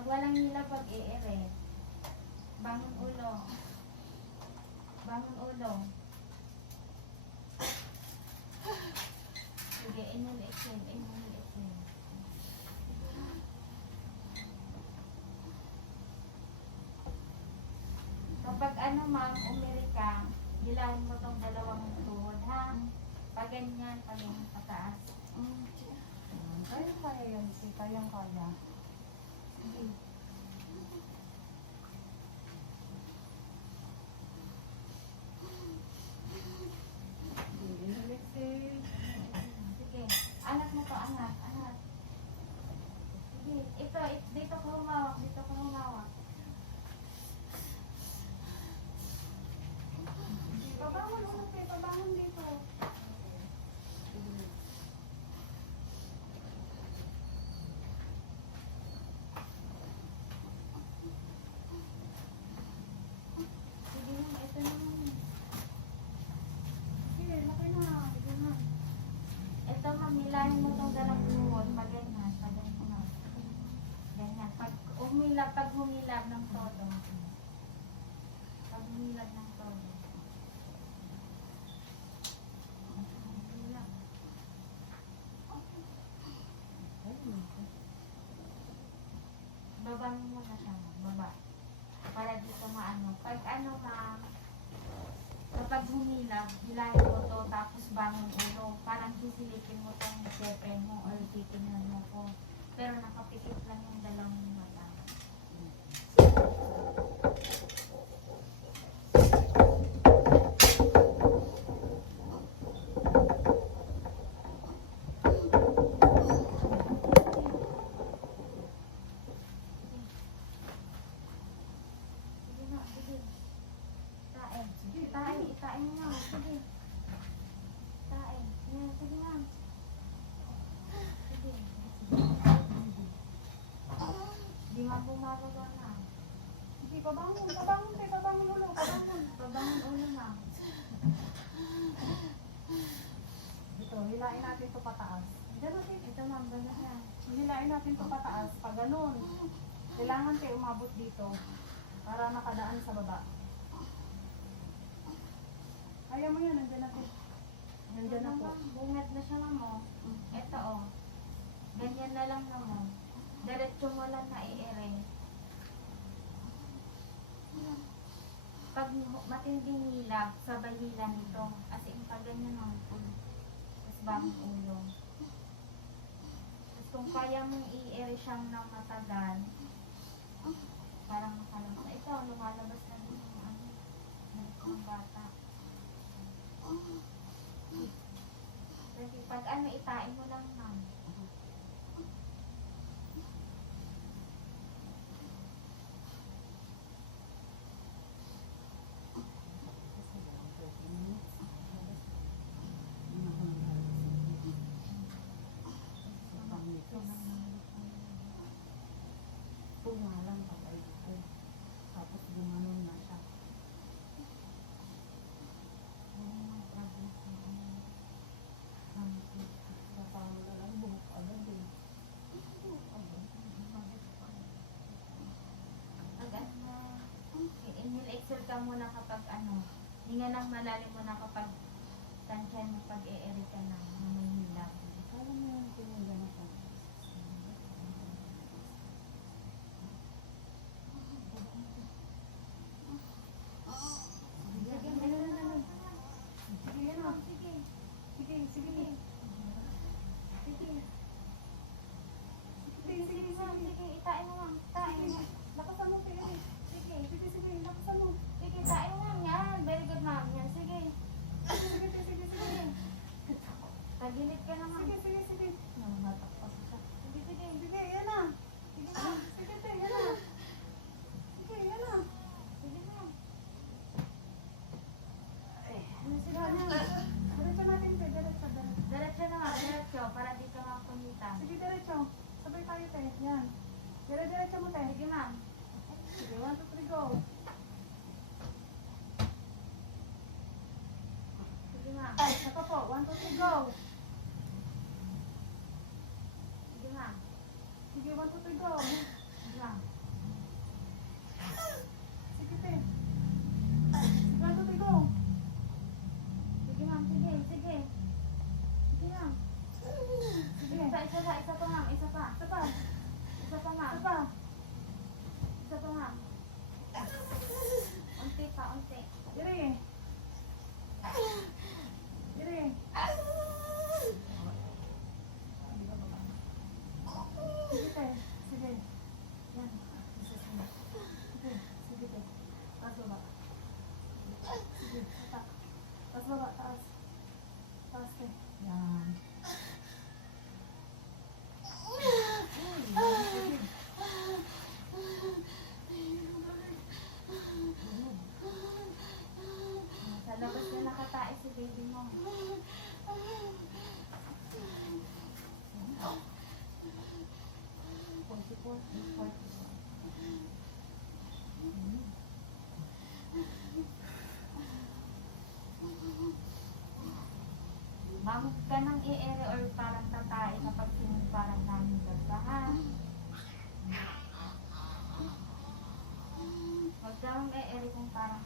Pag walang hila, pag i-ere. Bangon ulo. Bangon ulo. Sige, inhale, exhale, inhale, exhale. Kapag ano ma'am, umiri ka, hilahin mo tong dalawang tuhod ha. Pag ganyan, pag ganyan pataas. Kaya yan, si kayang kaya. Sige. Sige. Anak mo to, anak, anak. Sige, ito, dito ko humawak, dito ko humawak. Pabangon ulo, pabangon dito. Sige na, ito na. Sige, laki na. Sige na. Ito, mamilahin mo tong dalawang tuhod. Pag ganyan, pag ganyan. Ganyan. Pag humilab ng todo. Pag humilab ng todo. Humilab. Babahin mo na siya, baba. Para dito maano. Pag ano ma'am, kapag humilab, hilahin mo to, tapos bangon ulo. Parang sisilipin mo tong sepen mo or titingnan mo ko. Pero nakapikit lang yung dalawang mata. Sige na, sige. Tae. Sige, tae. Itain mo nga. Sige. Tae. Yan, sige nga. Sige. Di nga bumababa na. Sige, pabangon, pabangon, pabangon ulo, pabangon. Pabangon ulo na. Dito, hilain natin ito pataas. Diyan natin. Ito ma'am, bala na. Hilain natin ito pataas. Pag ganun, kailangan kayo umabot dito para nakadaan sa baba. Kaya mo yan, nandiyan natin. Nandiyan na po. Bungad na siya na mo. Ito oh. Ganyan na lang na mo. Diretso mo lang na i-ere. Pag matinding hilab, sabay hila nito. As in, pag ganyan ang ulo. Tapos bagong ulo. Tapos kung kaya mong i-ere siyang ng matagal, parang makalabas. Ito, lumalabas na din yung ano. Ng bata. Kasi pag ano, itain mo lang ma'am. Pumalang patay dito. Tapos gumanon na siya. Napano na lang, buhok agad eh. Pag ano, inhale, exhale ka muna kapag ano, hinga ng malalim mo na kapag tansyan mo pag i-ere ka na may hilab. Kala mo yung pinagyan ako. Sige, Sige, yan na. sige. Sige, sige. Sige. Sige, Sige, sige, ma'am. Sige, itain mo ma'am. Itain mo. lakasan mo, sige. Sige. Sige, lakasan mo. Sige, itain mo ma'am. Yan. Very good ma'am. Yan, sige. Sige. Tagilid ka na ma'am. Sige. Namatakpas siya. Sige. Sige, yan na. Sige ma'am. Sige, yan na. Sige, yan na. Sige ma'am. Ano sila na? Diretso natin, te. Diretso. Diretso na ma'am. Diretso. Para di ka makapunita. Sige, diretso. Sabay tayo, te. Yan. Diretso mo, te. Sige ma'am. Sige, 1, 2, 3, go. Sige ma'am. Ito po, 1, 2, 3, go. Sige ma'am. Sige, 1, 2, 3, go. Sige ma'am. Huwag ka nang i-ere or parang tatay kapag parang namin ka ha. Huwag ka nang i-ere kung parang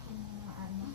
ano.